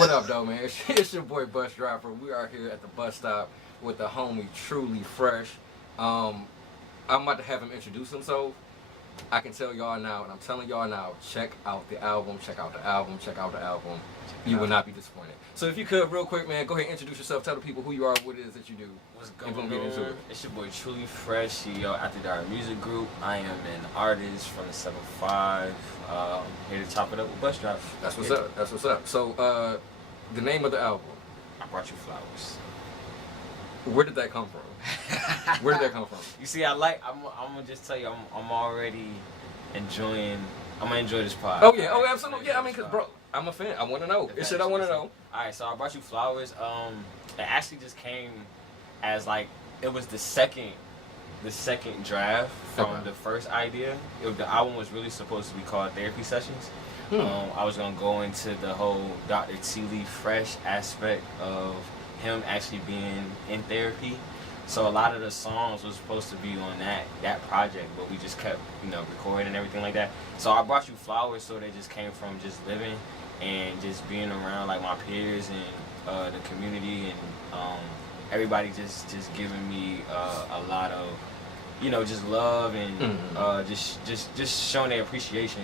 What up, though, man? It's your boy Bus Driver. We are here at the bus stop with the homie Truly Fresh. I'm about to have him introduce himself. I can tell y'all now, and I'm telling y'all now, check out the album, check out the album, check out the album. You will not be disappointed. So if you could, real quick, man, go ahead and introduce yourself. Tell the people who you are, what it is that you do. What's going Get into on? it. It's your boy Truly Fresh, CEO After Dark Music Group. I am an artist from the 7-5. Here to chop it up with Bus Drive. That's what's up. That's what's up. So the name of the album. I brought you flowers. Where did that come from? Where did that come from? You see, I'm gonna just tell you, I'm already enjoying. I'm gonna enjoy this pod. Oh yeah, absolutely. Yeah, I mean, cause bro, I'm a fan. I want to know. It's shit I want to know. All right, so I brought you flowers. It actually just came as like it was the second draft from the first idea. The album was really supposed to be called Therapy Sessions. I was gonna go into the whole Dr. T. Lee Fresh aspect of him actually being in therapy. So a lot of the songs was supposed to be on that project, but we just kept, recording and everything like that. So I brought you flowers, so they just came from just living and just being around like my peers and the community and everybody just giving me a lot of, just love and just showing their appreciation.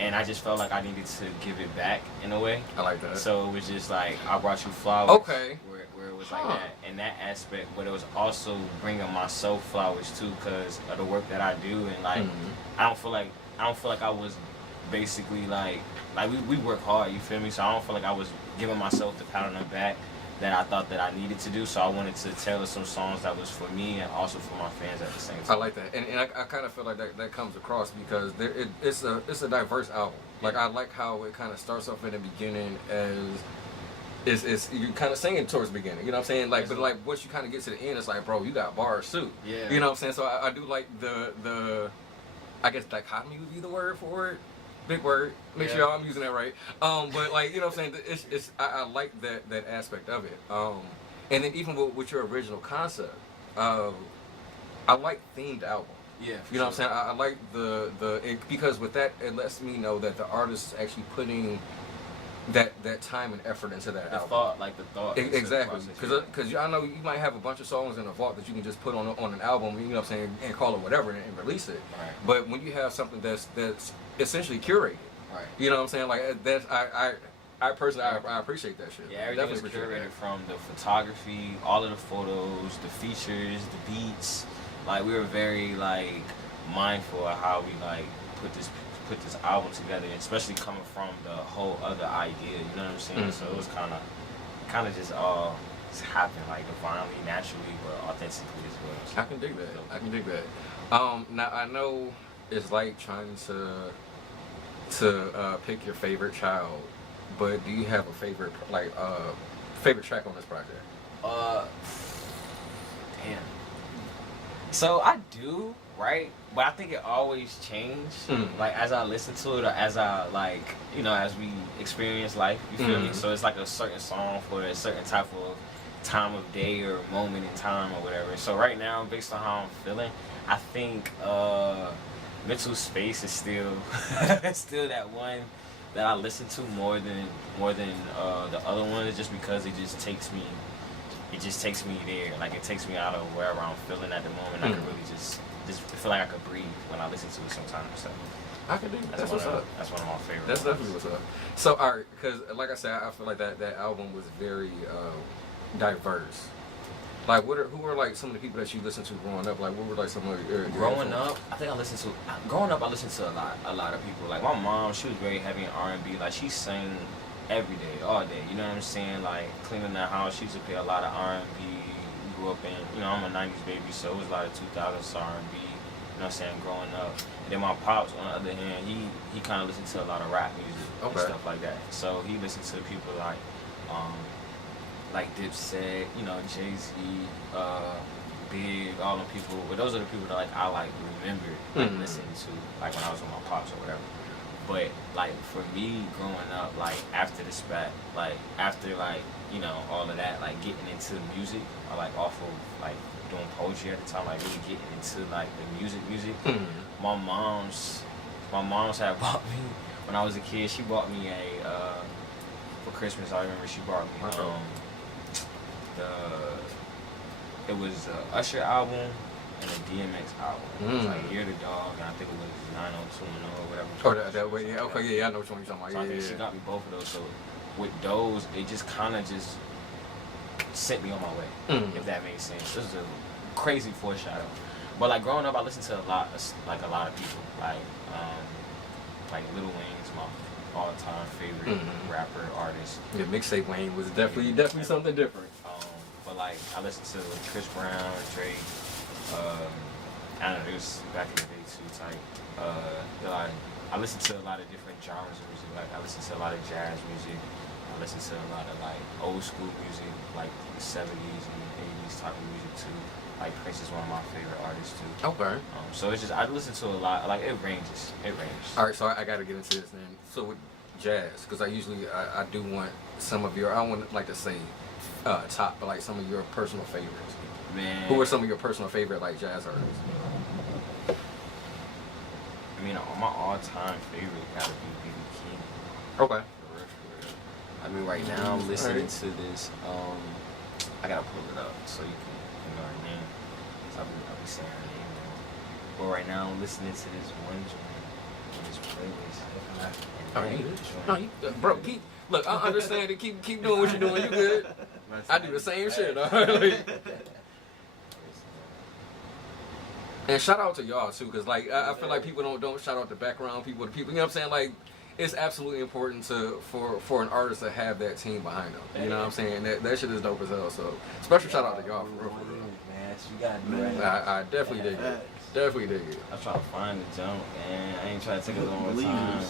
And I just felt like I needed to give it back in a way. I like that. So it was just like I brought you flowers. Okay. Where it was like that in that aspect, but it was also bringing myself flowers too, because of the work that I do, and like I don't feel like I was basically like we work hard. You feel me? So I don't feel like I was giving myself the pat on the back that I thought that I needed to do. So I wanted to tailor some songs that was for me and also for my fans at the same time. I like that, and I kind of feel like that comes across because it's a diverse album. Like I like how it kind of starts off in the beginning as it's you kind of singing towards the beginning. You know what I'm saying? Like, but like once you kind of get to the end, it's like, bro, you got bars too. Yeah. You know what I'm saying? So I do like the I guess dichotomy would be the word for it. Big word. Make sure y'all I'm using that right. But like, you know what I'm saying? I like that aspect of it. And then even with your original concept, I like themed albums. Yeah. You know what I'm saying? I like because with that it lets me know that the artist is actually putting that time and effort into that album. The thought. Exactly. Because I know you might have a bunch of songs in a vault that you can just put on an album, you know what I'm saying, and call it whatever and release it. Right. But when you have something that's essentially curated, Right. You know what I'm saying? Like that's I personally I appreciate that shit. Yeah, everything was curated from the photography, all of the photos, the features, the beats. Like we were very like mindful of how we like put this album together, especially coming from the whole other idea. You know what I'm saying? So it was kind of just all just happened like divinely, naturally, but authentically as well. I can dig that. I can dig that. Now I know it's like trying to pick your favorite child, but do you have a favorite favorite track on this project? Damn. So I do, right? But I think it always changed. Like as I listen to it, or as I like, as we experience life. You feel me? So it's like a certain song for a certain type of time of day or moment in time or whatever. So right now, based on how I'm feeling, I think Mental Space is still still that one that I listen to more than the other ones, just because it just takes me there. Like it takes me out of wherever I'm feeling at the moment. I can really just feel like I could breathe when I listen to it sometimes. So I can dig that. That's what's up. That's one of my favorites. That's definitely what's up. So alright, because like I said, I feel like that album was very diverse. Like who were like some of the people that you listened to growing up? Like what were like some of your growing up? I listened to a lot of people. Like my mom, she was very heavy in R&B. Like she sang every day, all day. You know what I'm saying? Like cleaning the house, she used to play a lot of R&B. We grew up in, I'm a '90s baby, so it was a lot of 2000s R&B. You know what I'm saying? Growing up. And then my pops, on the other hand, he kind of listened to a lot of rap music and stuff like that. So he listened to people like Dipset, Jay-Z, Big, all them people. But those are the people that I remember listening to when I was with my pops or whatever. But for me growing up, after the spat, after all of that, getting into music, or off of doing poetry at the time, really getting into the music. My mom's had bought me when I was a kid. She bought me a Christmas, I remember she brought me it was the Usher album and the DMX album. It was like Year the Dog, and I think it was 90210 or whatever. Oh, that way, yeah. Okay, yeah, I know which one you're talking about. So I think she got me both of those. So with those, it just kind of just sent me on my way, if that makes sense. This is a crazy foreshadow. But like growing up, I listened to a lot of people, like Lil Wayne's my all-time favorite rapper artist. Yeah, mixtape Wayne was definitely something different. But like I listened to Chris Brown, Drake. I don't know, it was back in the day too. Type. I listened to a lot of different genres of music. Like I listened to a lot of jazz music. I listened to a lot of like old school music, like the 70s and 80s type of music too. Like Prince is one of my favorite artists too. Okay. So it's just I listen to a lot. Like it ranges. All right, so I got to get into this then. So with jazz, because I do want some of your, I don't want like to say top, but like some of your personal favorites. Man. Who are some of your personal favorite like jazz artists? I mean, my all-time favorite gotta be B.B. King. Okay. For real. I mean, right now I'm listening to this. I gotta pull it up so you can know her name. I'll be saying her name now. But right now I'm listening to this one joint on this playlist. Bro, look, I understand it. Keep doing what you're doing. You good? I do the same shit. And shout out to y'all too, cause like I feel like people don't shout out the background people, the people. You know what I'm saying? Like it's absolutely important for an artist to have that team behind them. You know what I'm saying? That shit is dope as hell. So special shout out to y'all for real. Man, you gotta do that. I definitely dig it. Definitely dig it. I'm trying to find the jump, man. I ain't trying to take a long time.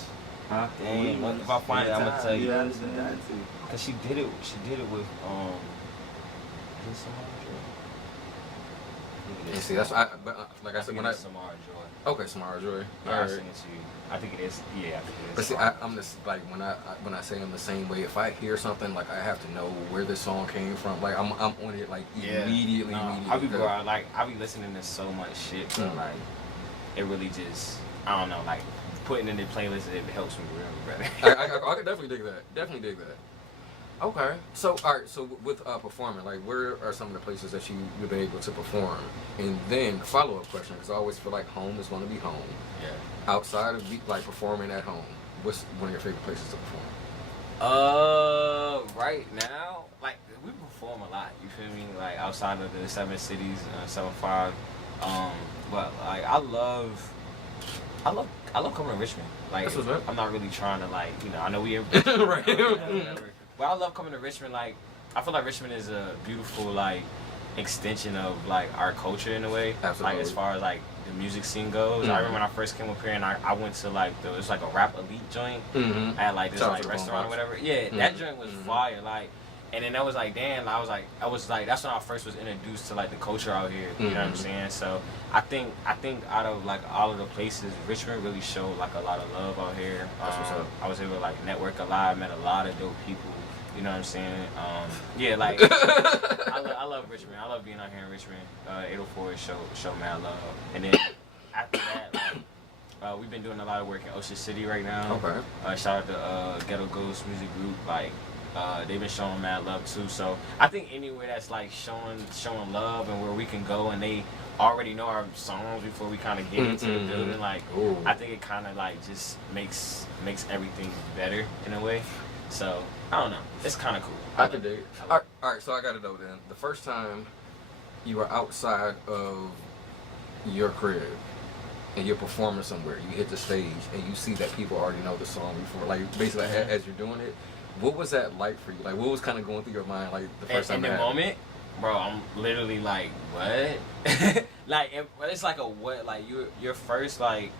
Huh? Dang, if I find it, I'm gonna tell you. Cause she did it with And see, like I said, when Samara Joy. Okay, Samara Joy. Yeah, I'll send it to you. I think it is. Yeah, but see, I'm just like when I say I'm the same way. If I hear something, like I have to know where this song came from. Like I'm on it like immediately. I be listening to so much shit, but like it really just I don't know. Like putting in the playlist, it helps me remember better. I could definitely dig that. Definitely dig that. Okay. So, all right. So, with performing, like, where are some of the places that you've been able to perform? And then, follow-up question, because I always feel like home is going to be home. Yeah. Outside of, performing at home, what's one of your favorite places to perform? Right now, like, we perform a lot, you feel me? Like, outside of the 7 cities, 7-5. But, like, I love coming to Richmond. Like, I'm not really trying to, like, I know we right. But I love coming to Richmond. Like, I feel like Richmond is a beautiful, like, extension of, like, our culture in a way. Absolutely. Like, as far as, like, the music scene goes. I remember when I first came up here and I went to, like, it was like a rap elite joint at, like, this, like, restaurant or whatever. Yeah, that joint was fire. Like, and then I was like, damn, I was like, that's when I first was introduced to, like, the culture out here. You know what I'm saying? So, I think out of, like, all of the places, Richmond really showed, like, a lot of love out here. I was able to, like, network a lot, met a lot of dope people. You know what I'm saying? Yeah, like, I love Richmond. I love being out here in Richmond. 804 show mad love. And then after that, like, we've been doing a lot of work in Ocean City right now. Okay. Shout out to Ghetto Ghost Music Group. Like, they've been showing mad love too. So I think anywhere that's like showing love and where we can go and they already know our songs before we kind of get into the building. Like, I think it kind of like just makes everything better in a way. So I don't know. It's kind of cool. I can dig it. All right. So I got to know then. The first time you were outside of your crib and you're performing somewhere, you hit the stage and you see that people already know the song before, like basically as you're doing it. What was that like for you? Like, what was kind of going through your mind, like the first time? In the moment, bro, I'm literally like, what? Like, it's like a what? Like your first like,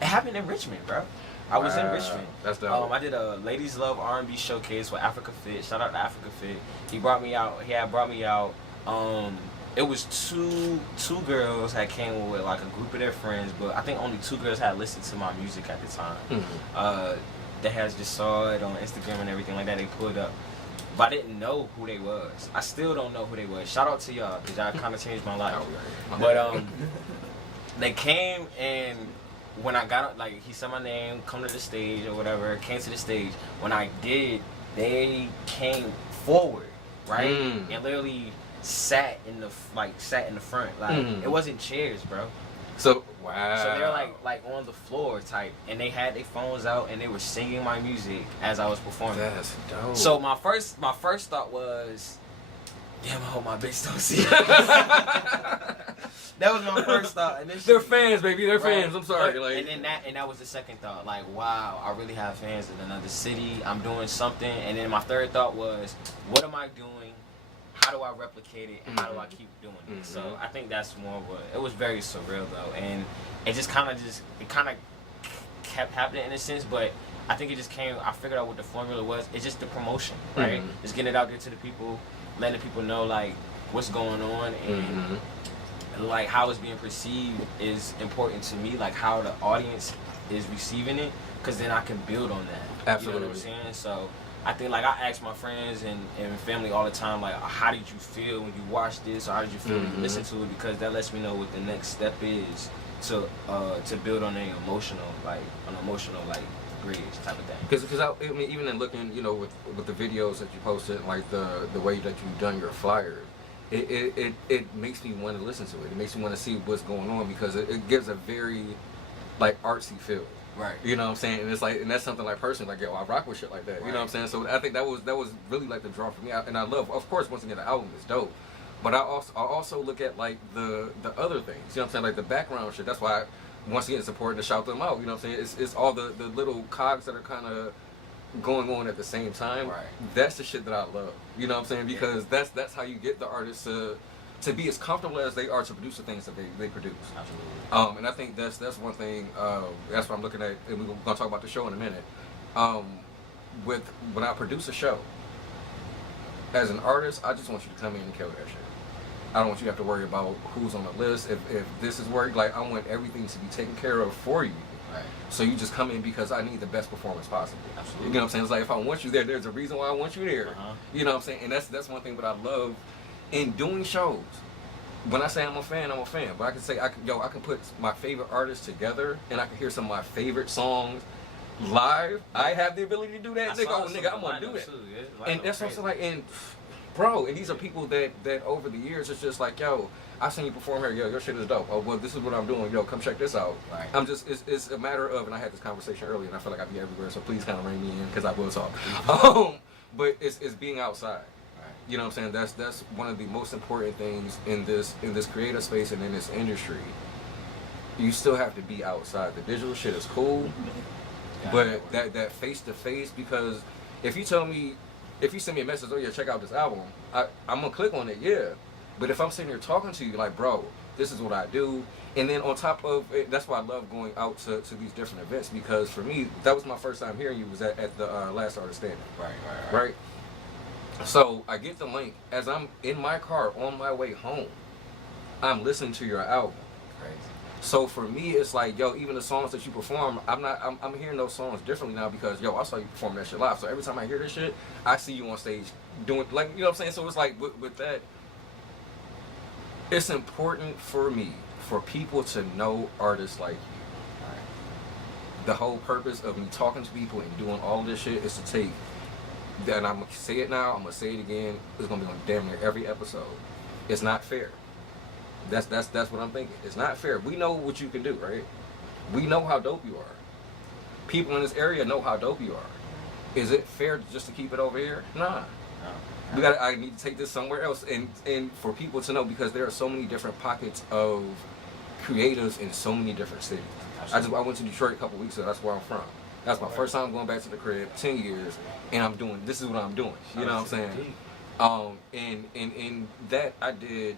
it happened in Richmond, bro. I was in Richmond. That's dope. I did a Ladies Love R&B showcase with Africa Fit. Shout out to Africa Fit. He brought me out. He had brought me out. It was two girls that came with like a group of their friends, but I think only 2 girls had listened to my music at the time. They had just saw it on Instagram and everything like that. They put up, but I didn't know who they was. I still don't know who they was. Shout out to y'all, cause y'all kind of changed my life. But they came and. When I got up, like, he said my name, come to the stage or whatever, came to the stage. When I did, they came forward, right, Mm. and literally sat in the front. Like Mm. it wasn't chairs, bro. So wow. So they're like on the floor type, and they had their phones out and they were singing my music as I was performing. That's dope. So my first thought was, damn, I hope my bitch don't see it. That was my first thought. And they're fans, baby. They're right. fans. I'm sorry. But- Like, and that was the second thought. Like, wow, I really have fans in another city. I'm doing something. And then my third thought was, what am I doing? How do I replicate it? And how do I keep doing it? Mhm. So I think that's more of it was very surreal though, and it just kind of kept happening in a sense. But I think it just came. I figured out what the formula was. It's just the promotion, right? Mhm. Just getting it out there to the people, letting the people know like what's going on and. Mhm. Like how it's being perceived is important to me, like how the audience is receiving it, because then I can build on that. Absolutely. You know what I'm saying? So I think like I ask my friends and family all the time, like, how did you feel when you watched this, or how did you feel when you Mhm. listened to it, because that lets me know what the next step is to build on an emotional bridge type of thing. Because I mean, even in looking, you know, with the videos that you posted, like the way that you've done your flyers, it makes me want to listen to it. It makes me want to see what's going on, because it gives a very like artsy feel. Right. You know what I'm saying? And it's like, and that's something like personally, like, yo, I rock with shit like that. You know what I'm saying? So I think that was really like the draw for me. And I love, of course, once again, the album is dope. But I also look at like the other things. You know what I'm saying? Like the background shit. That's why once again it's important to shout them out. You know what I'm saying? It's all the little cogs that are kind of going on at the same time. Right. That's the shit that I love. You know what I'm saying? Because that's how you get the artists to be as comfortable as they are to produce the things that they produce. Absolutely. And I think that's one thing. That's what I'm looking at, and we're gonna talk about the show in a minute. When I produce a show, as an artist, I just want you to come in and kill that shit. I don't want you to have to worry about who's on the list. If this is work, like I want everything to be taken care of for you. Right. So you just come in because I need the best performance possible. Absolutely. You know what I'm saying? It's like if I want you there, there's a reason why I want you there. Uh-huh. You know what I'm saying? And that's one thing that I love in doing shows. When I say I'm a fan, I'm a fan. But I can say I can put my favorite artists together and I can hear some of my favorite songs live. I have the ability to do that. Nigga, I'm gonna do that. And that's what I'm saying. Like, and bro, and these are people that over the years it's just like, yo, I seen you perform here, yo, your shit is dope. Oh well, this is what I'm doing, yo, come check this out. Right. I'm just it's a matter of, and I had this conversation earlier, and I feel like I be everywhere, so please kind of rein me in because I will talk. But it's being outside. You know what I'm saying? That's one of the most important things in this creative space and in this industry. You still have to be outside. The digital shit is cool, but that face to face, because if you send me a message, oh yeah, check out this album, I'm gonna click on it, yeah. But if I'm sitting here talking to you like, bro, this is what I do, and then on top of it, that's why I love going out to these different events, because for me, that was my first time hearing you was at the Last Artist Standing. Right. So I get the link as I'm in my car on my way home. I'm listening to your album. Crazy. So for me, it's like, yo, even the songs that you perform, I'm hearing those songs differently now because, yo, I saw you perform that shit live. So every time I hear this shit, I see you on stage doing, like, you know what I'm saying? So it's like with that, it's important for me for people to know artists like you. The whole purpose of me talking to people and doing all of this shit is to take. And I'm gonna say it now, I'm gonna say it again. It's gonna be on damn near every episode. It's not fair. That's what I'm thinking. It's not fair. We know what you can do, right? We know how dope you are. People in this area know how dope you are. Is it fair just to keep it over here? Nah. No. I need to take this somewhere else, and for people to know, because there are so many different pockets of creatives in so many different cities. I went to Detroit a couple weeks ago. That's where I'm from. That's my first time going back to the crib, 10 years, and this is what I'm doing. You know what I'm saying? And that I did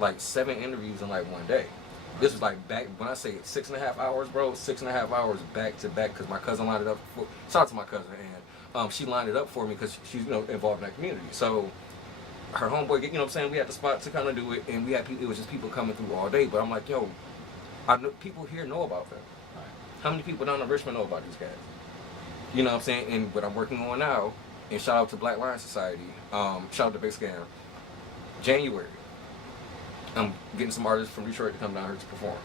like 7 interviews in like one day. This was like back, when I say 6.5 hours, bro, 6.5 hours back to back, because my cousin lined it up for, shout out to my cousin, and she lined it up for me because she's, involved in that community. So her homeboy, you know what I'm saying, we had the spot to kind of do it, and we had people, it was just people coming through all day, but I'm like, yo, I know people here know about them. How many people down in Richmond know about these guys? You know what I'm saying? And what I'm working on now, and shout out to Black Lion Society, shout out to Big Scam, January, I'm getting some artists from Detroit to come down here to perform.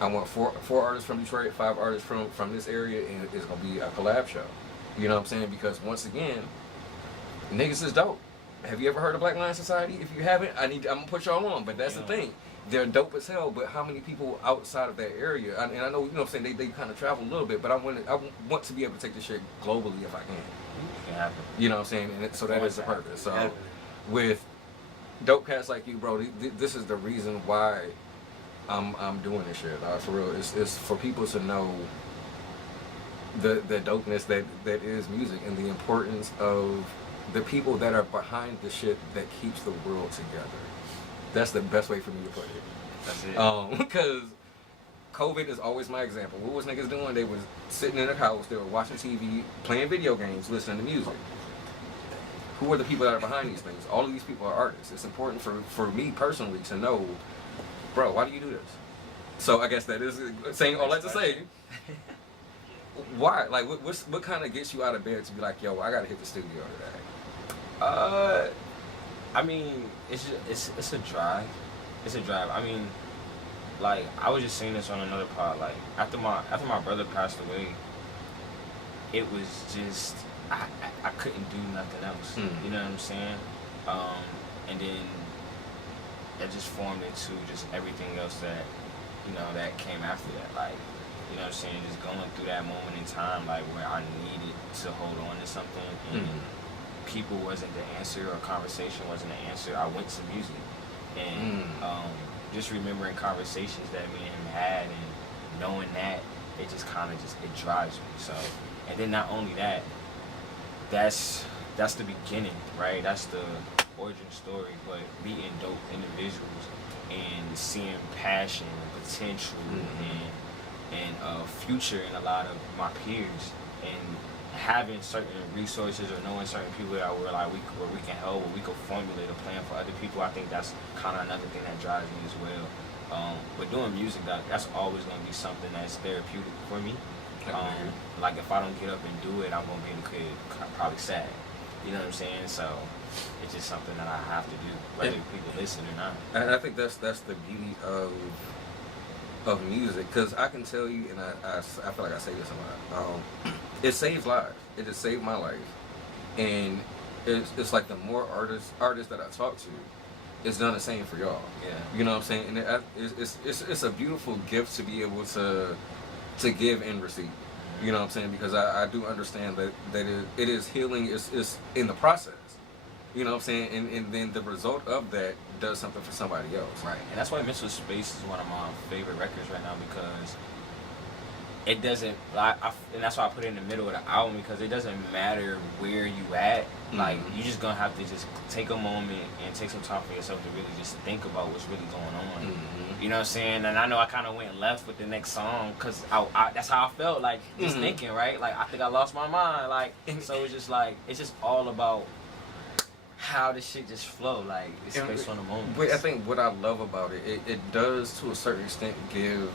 I want four artists from Detroit, 5 artists from this area, and it's going to be a collab show. You know what I'm saying? Because once again, niggas is dope. Have you ever heard of Black Lion Society? If you haven't, I'm gonna put y'all on. But that's the thing. They're dope as hell, but how many people outside of that area? And I know, you know what I'm saying, they kind of travel a little bit, but I want to be able to take this shit globally if I can. You know what I'm saying? And so that is the purpose. So with dope cats like you, bro, this is the reason why I'm doing this shit. For real, it's for people to know the dopeness that is music and the importance of the people that are behind the shit that keeps the world together. That's the best way for me to put it. That's it. Because COVID is always my example. What was niggas doing? They was sitting in their house, they were watching TV, playing video games, listening to music. Who are the people that are behind these things? All of these people are artists. It's important for me personally to know, bro, why do you do this? So I guess that is saying all that to say, why? Like, what kind of gets you out of bed to be like, yo, I gotta hit the studio today? I mean, it's a drive. It's a drive. I mean, like, I was just saying this on another pod. Like, after my brother passed away, it was just I couldn't do nothing else. You know what I'm saying? And then it just formed into just everything else that, you know, that came after that. Like, you know what I'm saying? Just going through that moment in time, like, where I needed to hold on to something, and people wasn't the answer, or conversation wasn't the answer. I went to music, and just remembering conversations that me and him had, and knowing that, it just kind of it drives me. So, and then not only that, that's the beginning, right? That's the origin story. But meeting dope individuals and seeing passion and potential and future in a lot of my peers, and having certain resources or knowing certain people that were like where we can help, where we can formulate a plan for other people. I think that's kind of another thing that drives me as well. But doing music, that's always going to be something that's therapeutic for me. Like, if I don't get up and do it, I'm going to be in the crib probably sad. You know what I'm saying? So it's just something that I have to do, whether people listen or not. And I think that's the beauty of music, because I can tell you, and I feel like I say this a lot, it saves lives. It just saved my life. And it's like the more artists that I talk to, it's done the same for y'all. Yeah. You know what I'm saying? And it's a beautiful gift to be able to give and receive. You know what I'm saying? Because I do understand that it is healing. It's in the process. You know what I'm saying? And then the result of that does something for somebody else. Right. And that's why Mental Space is one of my favorite records right now, because it doesn't, and that's why I put it in the middle of the album, because it doesn't matter where you at. Like, you just gonna have to just take a moment and take some time for yourself to really just think about what's really going on. You know what I'm saying? And I know I kind of went left with the next song, because that's how I felt, like, just thinking, right? Like, I think I lost my mind. Like, so it's just like, it's just all about how this shit just flow, like, it's based on the moment. But I think what I love about it does to a certain extent give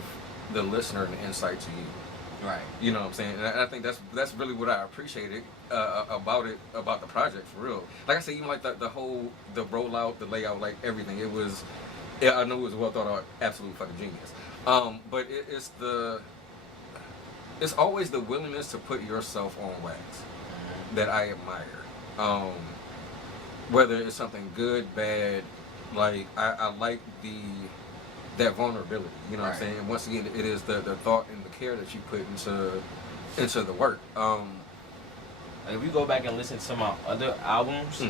the listener an insight to you. Right. You know what I'm saying? And I think that's really what I appreciated about the project, for real. Like I said, even like the rollout, the layout, like everything. I know it was well thought out, absolute fucking genius. But it's always the willingness to put yourself on wax that I admire. Whether it's something good, bad, like I like that vulnerability. You know what I'm saying? And once again, it is the thought and the care that you put into the work. If you go back and listen to my other albums,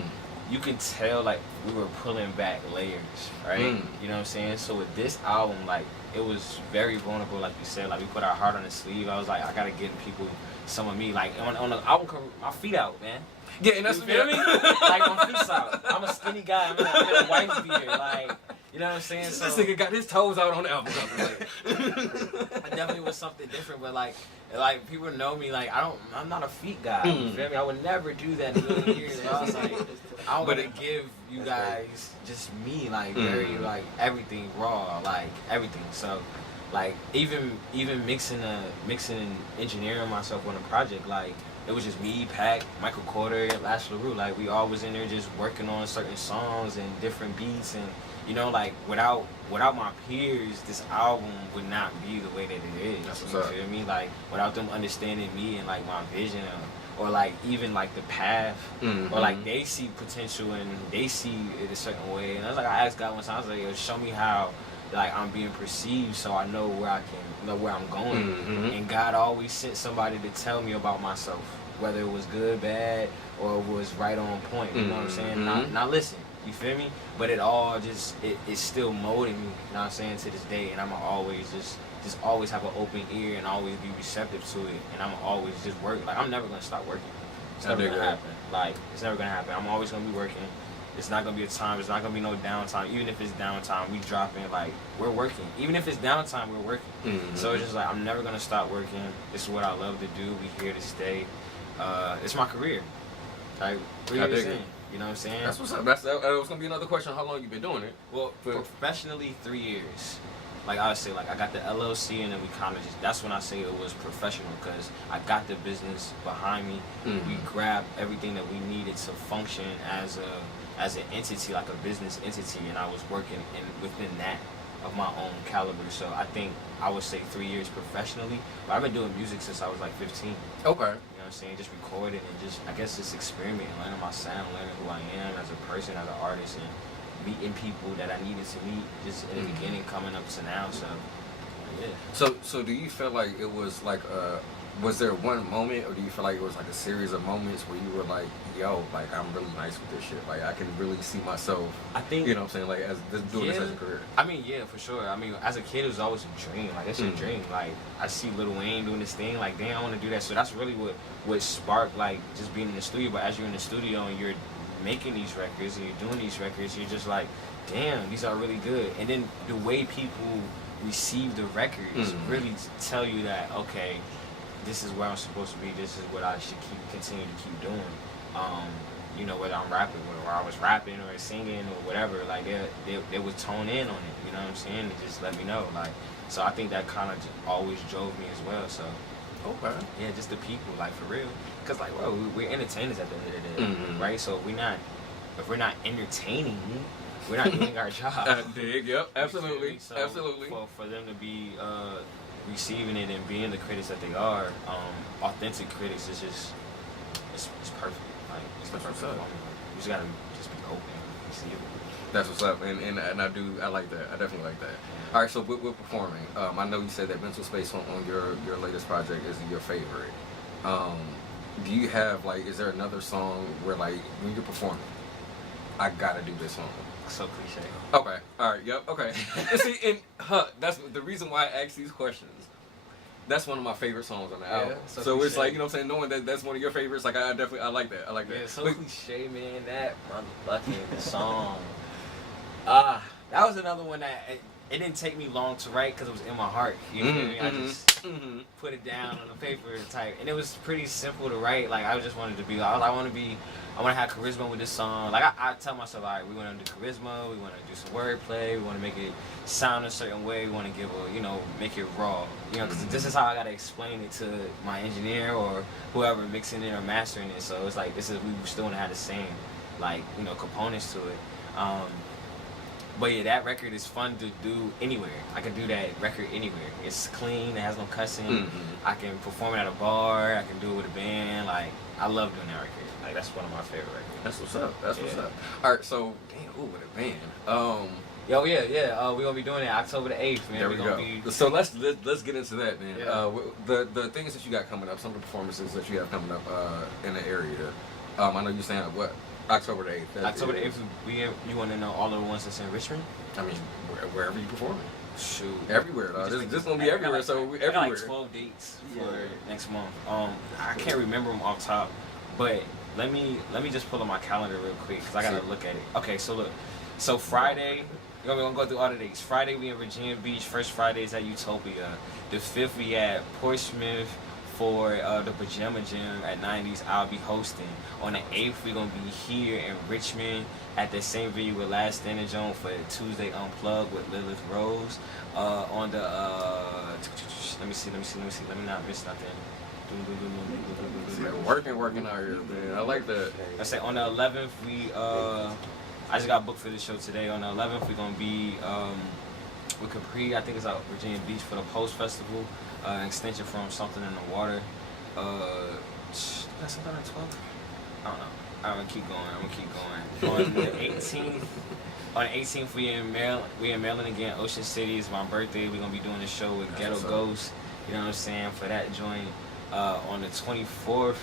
you can tell, like, we were pulling back layers, right? You know what I'm saying? So with this album, like, it was very vulnerable, like you said. Like, we put our heart on the sleeve. I was like, I gotta get people some of me. Like, on the album cover, my feet out, man. Yeah, and that's you feel me? Like, my feet's out. I'm a skinny guy. I'm in a white beard. Like, you know what I'm saying? So this nigga got his toes out on the album cover. I definitely was something different, but like people know me. Like, I'm not a feet guy. You feel me? I would never do that in a million years. I was like, I want to give you guys just me, like, very, like, everything raw, like everything. So, like, even mixing and engineering myself on a project, like, it was just me, Pac, Michael Corder, Lash LaRue. Like, we all was in there just working on certain songs and different beats, and, you know, like, without my peers, this album would not be the way that it is. That's what's you up. feel me? Like, without them understanding me and, like, my vision or like even like the path, Mhm. or like they see potential and they see it a certain way. And I was like, I asked God one time, I was like, yo, show me how like I'm being perceived, so I know where I can know where I'm going. Mhm. And God always sent somebody to tell me about myself, whether it was good, bad, or it was right on point. You know what I'm saying? Mhm. Not listen. You feel me? But it all just it's still molding me. You know what I'm saying, to this day, and I'm always just always have an open ear and always be receptive to it, and I'm always just work. Like I'm never gonna stop working. It's never gonna happen. Like it's never gonna happen. I'm always gonna be working. It's not gonna be a time. It's not gonna be no downtime. Even if it's downtime, we dropping. Like we're working. Even if it's downtime, we're working. Mhm. So it's just like I'm never gonna stop working. This is what I love to do. We here to stay. It's my career. Like 3 I years dig in. it. You know what I'm saying? That's what's up. That was gonna be another question. How long you been doing it? Well, professionally, 3 years. Like I would say, like I got the LLC, and then we kind of just. That's when I say it was professional, because I got the business behind me. Mhm. We grabbed everything that we needed to function as an entity, like a business entity, and I was working within that of my own caliber. So I think I would say 3 years professionally. But I've been doing music since I was like 15. Okay. You know what I'm saying? Just recording and just, I guess, just experimenting, learning my sound, learning who I am as a person, as an artist, and meeting people that I needed to meet just in the beginning, coming up to now. So, yeah. So do you feel like it was like was there one moment, or do you feel like it was like a series of moments where you were like, yo, like I'm really nice with this shit. Like I can really see myself. I think, you know what I'm saying, like as doing this as a career. I mean, yeah, for sure. I mean, as a kid, it was always a dream. Like that's your dream. Like I see Lil Wayne doing this thing. Like damn, I want to do that. So that's really what sparked like just being in the studio. But as you're in the studio and you're making these records and you're doing these records, you're just like, damn, these are really good. And then the way people receive the records really tell you that, okay, this is where I'm supposed to be. This is what I should continue to keep doing. You know, whether I'm rapping, whether I was rapping or singing or whatever, like they would tone in on it. You know what I'm saying? And just let me know. Like, so I think that kind of always drove me as well. So, Okay. yeah, just the people, like for real. Cause like, well, we're entertainers at the end of the day, right? So if we're not entertaining, we're not doing our job. Dig. Yep. Absolutely. So Absolutely. For them to be receiving it and being the critics that they are, authentic critics, is just it's perfect. Like it's the perfect moment. You just gotta just be open and receive it. That's what's up, and I like that. I definitely like that. All right, so with performing, I know you said that Mental Space on your latest project is your favorite. Do you have like, is there another song where like when you're performing, I gotta do this song? So cliche. Okay. All right. Yep. Okay. And see, and that's the reason why I ask these questions. That's one of my favorite songs on the album. So it's like, you know what I'm saying, knowing that that's one of your favorites, like I like that. I like that. Yeah, so cliche, man. That motherfucking song. That was another one that it didn't take me long to write because it was in my heart. You know what I mean? I just put it down on the paper and type, and it was pretty simple to write. Like I just wanted to be, I want to have charisma with this song. Like I tell myself, all right, we want to do charisma, we want to do some wordplay, we want to make it sound a certain way, we want to give make it raw. You know, because this is how I gotta explain it to my engineer or whoever mixing it or mastering it. So it's like we still want to have the same, like, components to it. But yeah, that record is fun to do anywhere. I can do that record anywhere. It's clean, it has no cussing. I can perform it at a bar, I can do it with a band. Like, I love doing that record. Like, that's one of my favorite records. That's what's up. That's what's up. All right, so with a band. We're gonna be doing it October the 8th, man. There we go. So let's get into that, man. Yeah. The things that you got coming up, some of the performances that you have coming up in the area. I know you're saying what? October the 8th. October the 8th, you want to know all of the ones that's in Richmond? I mean, wherever you perform. Shoot. Everywhere, though. This going to be everywhere, so everywhere. I got like 12 dates for next month. I can't remember them off top, but let me just pull up my calendar real quick, because I got to look at it. Okay, so look. So Friday, we're going to go through all the dates. Friday, we in Virginia Beach. First Friday is at Utopia. The 5th, we at Portsmouth for the Pajama Gym at 90s. I'll be hosting. On the 8th, we're going to be here in Richmond at the same venue with Last Standing Zone for Tuesday Unplugged with Lilith Rose. On the, let me see, let me not miss nothing. Working out here, man. I like that. I say on the 11th, I just got booked for this show today. On the 11th, we're going to be with Capri. I think it's out Virginia Beach for the Post Festival. Extension from Something in the Water. That's something on 12th? I don't know. I'm gonna keep going. On the 18th, we in Maryland again. Ocean City is my birthday. We're gonna be doing a show with Ghetto Ghost. You know what I'm saying? For that joint. On the 24th,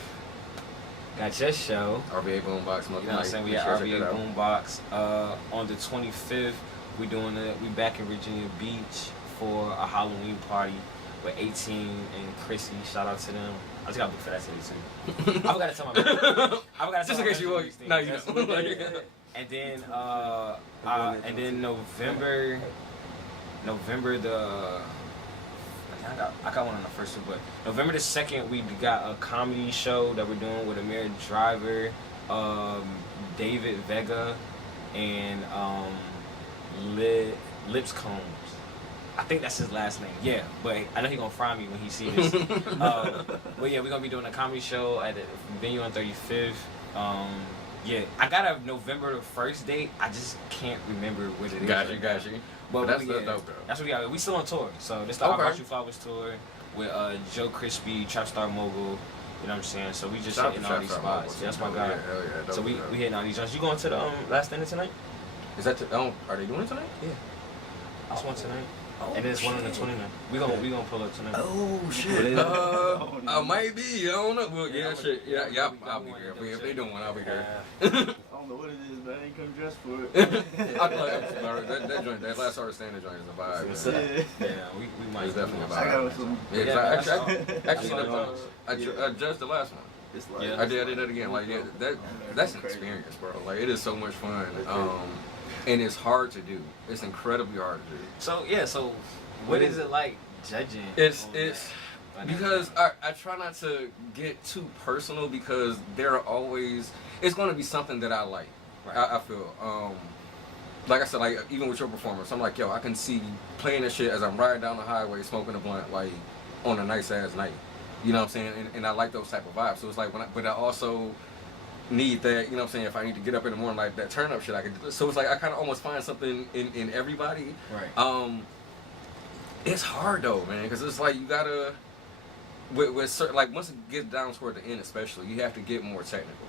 got your show. RVA Boombox. You know what I'm saying? We got RVA Boombox. On the 25th, we back in Virginia Beach for a Halloween party with 18 and Chrissy. Shout out to them. I just got to look for that city too. I forgot to tell my brother. Just in case you want. No, you know. And then November the. I got one on the first one, but November the 2nd, we got a comedy show that we're doing with Amir Driver, David Vega, and Lips Combs. I think that's his last name. Yeah, but I know he's gonna fry me when he sees this. But yeah, we're gonna be doing a comedy show at the venue on 35th. Yeah, I got a November the 1st date. I just can't remember what it is. Got you. But that's dope, though. That's what we got. We still on tour. So this is the I Brought You Flowers tour with Joe Crispy, Trap Star Mogul. You know what I'm saying? So we just hitting all these spots. Yeah, that's my guy. Yeah, so we hitting all these joints. You going to the last dinner tonight? Is that are they doing it tonight? Yeah. That's one tonight. And there's one on the 29th. We gonna pull up tonight. Oh shit. I might be. I don't know. Well, yeah, shit. Yeah, I'll be there. If they doing one, I'll be there. I don't know what it is, but I ain't come dressed for it. That joint, that last artist standing joint is a vibe. Yeah, we might. It's definitely a vibe. I got some. I judged the last one. I did that again. Like, yeah, that's an experience, bro. Like, it is so much fun. And it's hard to do. It's incredibly hard to do. So what is it like judging? It's because I try not to get too personal because there are always it's going to be something that I like. Right. I feel like I said, like even with your performance, I'm like, yo, I can see you playing this shit as I'm riding down the highway smoking a blunt, like on a nice ass night. You know what I'm saying? And I like those type of vibes. So it's like but I also need that, you know what I'm saying, if I need to get up in the morning, like that turn up shit I can do. So it's like I kind of almost find something in everybody. Right. It's hard though, man, because it's like you gotta with certain, like once it gets down toward the end especially, you have to get more technical.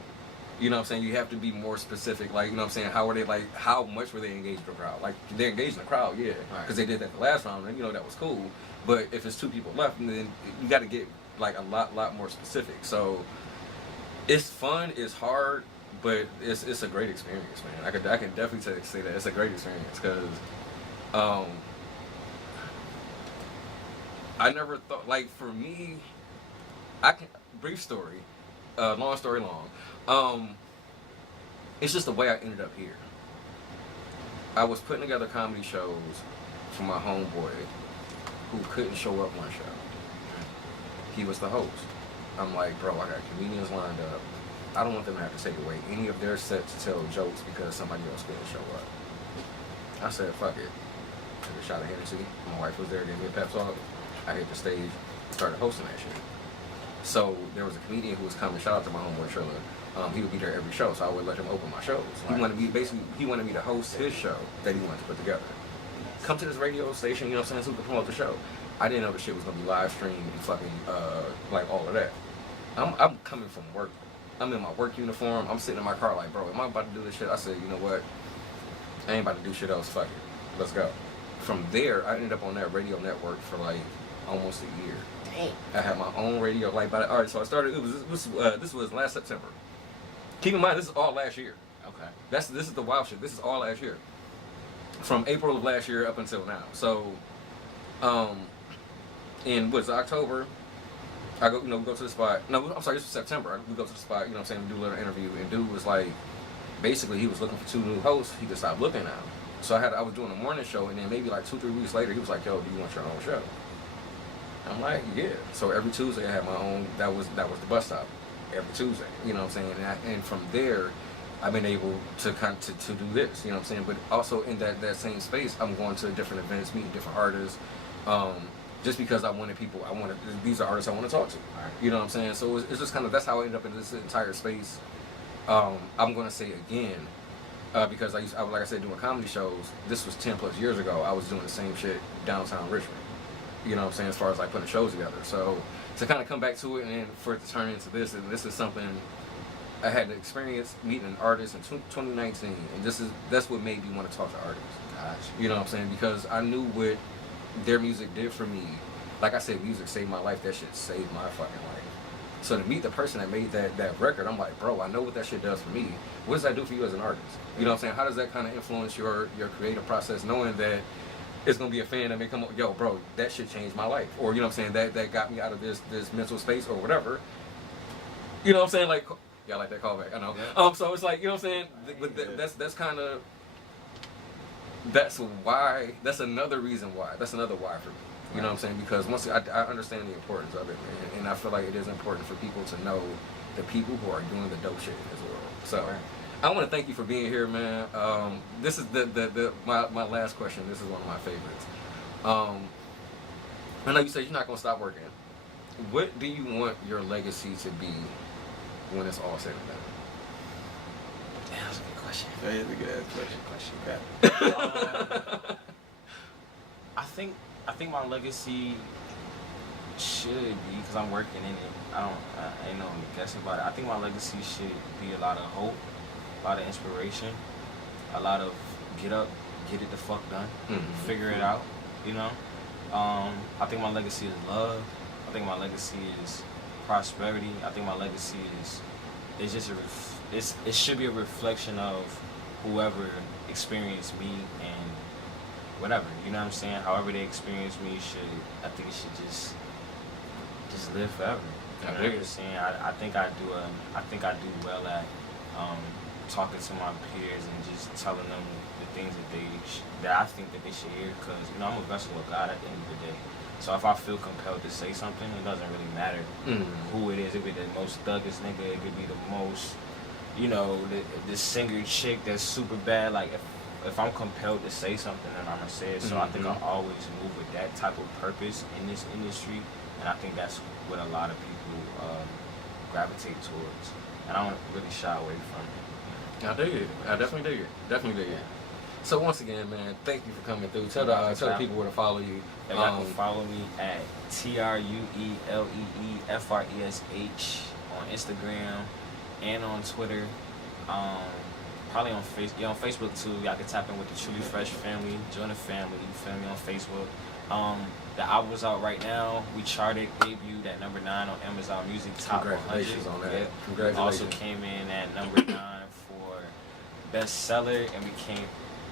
You know what I'm saying? You have to be more specific, like, you know what I'm saying, how much were they engaged in the crowd? Like, they're engaged in the crowd, yeah, because they did that the last round, and you know that was cool. But if it's two people left, then you got to get like a lot more specific. So it's fun, it's hard, but it's a great experience, man. I can definitely say that it's a great experience because I never thought, like, for me, brief story, long story long. It's just the way I ended up here. I was putting together comedy shows for my homeboy who couldn't show up one show. He was the host. I'm like, bro, I got comedians lined up. I don't want them to have to take away any of their set to tell jokes because somebody else couldn't show up. I said, fuck it. Took a shot of Hennessy. My wife was there, gave me a pep talk. I hit the stage, started hosting that shit. So there was a comedian who was coming. Shout out to my homeboy Trilla. He would be there every show, so I would let him open my shows. He wanted me to host his show that he wanted to put together. Come to this radio station, you know what I'm saying, so we could promote the show. I didn't know the shit was gonna be live streamed and fucking like all of that. I'm coming from work. I'm in my work uniform. I'm sitting in my car like, bro, am I about to do this shit? I said, you know what? I ain't about to do shit else. Fuck it. Let's go. From there, I ended up on that radio network for like almost a year. Dang. I had my own radio. Like, all right, so I started. This was last September. Keep in mind, this is all last year. Okay. This is the wild shit. This is all last year. From April of last year up until now. So, in October, I go to the spot. No, I'm sorry, this was September. We go to the spot, you know what I'm saying, we do a little interview, and dude was like, basically he was looking for 2 new hosts. He could stop looking now. So I was doing a morning show, and then maybe like 2-3 weeks later, he was like, yo, do you want your own show? I'm like, yeah. So every Tuesday I had my own, that was the bus stop. Every Tuesday, you know what I'm saying? And from there, I've been able to to do this, you know what I'm saying? But also in that same space, I'm going to different events, meeting different artists, just because these are artists I want to talk to, you know what I'm saying? So it's just kind of, that's how I ended up in this entire space. I'm going to say again, because I like I said, doing comedy shows, this was 10 plus years ago, I was doing the same shit downtown Richmond. You know what I'm saying? As far as like putting shows together. So to kind of come back to it and for it to turn into this, and this is something I had the experience meeting an artist in 2019, and that's what made me want to talk to artists. Gotcha. You know what I'm saying? Because I knew what their music did for me. Like I said, music saved my life. That shit saved my fucking life. So to meet the person that made that record, I'm like, bro, I know what that shit does for me. What does that do for you as an artist? You know what I'm saying? How does that kind of influence your creative process, knowing that it's gonna be a fan that may come up, yo, bro, that shit changed my life, or you know what I'm saying, that got me out of this mental space or whatever. You know what I'm saying? Like, yeah, I like that callback. I know. Yeah. So it's like, you know what I'm saying? But that's kind of why. That's another reason why. That's another why for me. You know what I'm saying? Because once I understand the importance of it, and I feel like it is important for people to know the people who are doing the dope shit as well. So Right. I want to thank you for being here, man. This is my last question. This is one of my favorites. I know you said you're not gonna stop working. What do you want your legacy to be when it's all said and done? Yeah, that's a good question. That is a good ass question. I think my legacy should be, because I'm working in it. I ain't no guessing about it. I think my legacy should be a lot of hope, a lot of inspiration, a lot of get up, get it the fuck done, figure it out. You know. I think my legacy is love. I think my legacy is prosperity. I think my legacy is just it should be a reflection of whoever experienced me and whatever, you know what I'm saying? However they experience me I think it should just live forever. You know what I'm saying? I think I do well at talking to my peers and just telling them the things that I think that they should hear, because you know I'm a vessel of God at the end of the day. So if I feel compelled to say something, it doesn't really matter who it is. It could be the most thuggish nigga. It could be the most, you know, the singer chick that's super bad. Like if I'm compelled to say something, then I'm gonna say it. So I think I always move with that type of purpose in this industry, and I think that's what a lot of people gravitate towards. And I don't really shy away from it. I dig it. I definitely dig it. Definitely dig it. So once again, man, thank you for coming through. Tell the people where to follow you. And y'all can follow me at TrueLeefresh on Instagram and on Twitter. Probably on Facebook. Yeah, on Facebook too. Y'all can tap in with the Truly Fresh family. Join the family. You feel me? On Facebook. The album's out right now. We charted, debuted at number 9 on Amazon Music Top 100. Congratulations on that. Yeah. Congratulations. Also came in at number 9 for bestseller, and we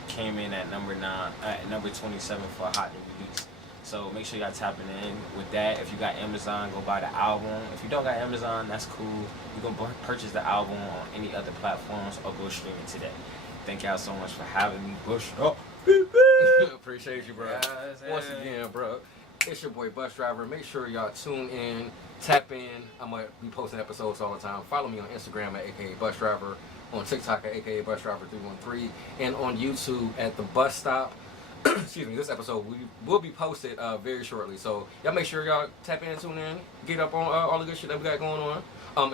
came in at number 27 for Hot New Release. So make sure y'all tapping in with that. If you got Amazon, go buy the album. If you don't got Amazon, that's cool. You can purchase the album on any other platforms or go stream it today. Thank y'all so much for having me. Bush up. Appreciate you, bro. Yes, Once again, bro, it's your boy Bus Driver. Make sure y'all tune in, tap in. I'm gonna be posting episodes all the time. Follow me on Instagram at aka Bus Driver, on TikTok at aka Bus Driver 313, and on YouTube at The Bus Stop. Excuse me. This episode will be posted very shortly. So y'all make sure y'all tap in, tune in, get up on all the good shit that we got going on.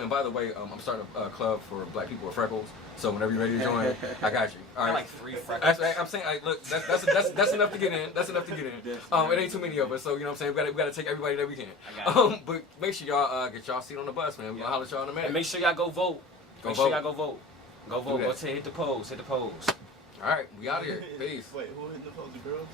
And by the way, I'm starting a club for Black people with freckles. So whenever you're ready to join, I got you. All I right. like 3 freckles. I'm saying, look, that's enough to get in. That's enough to get in. It ain't too many of us, so you know what I'm saying. We gotta take everybody that we can. I got But make sure y'all get y'all seat on the bus, man. We gonna holler at y'all in a minute. And make sure y'all go vote. Go Make sure vote. y'all go vote. Go vote. Go hit the polls. Hit the polls. All right, we out of here. Peace. Wait, who hit the post? The girls?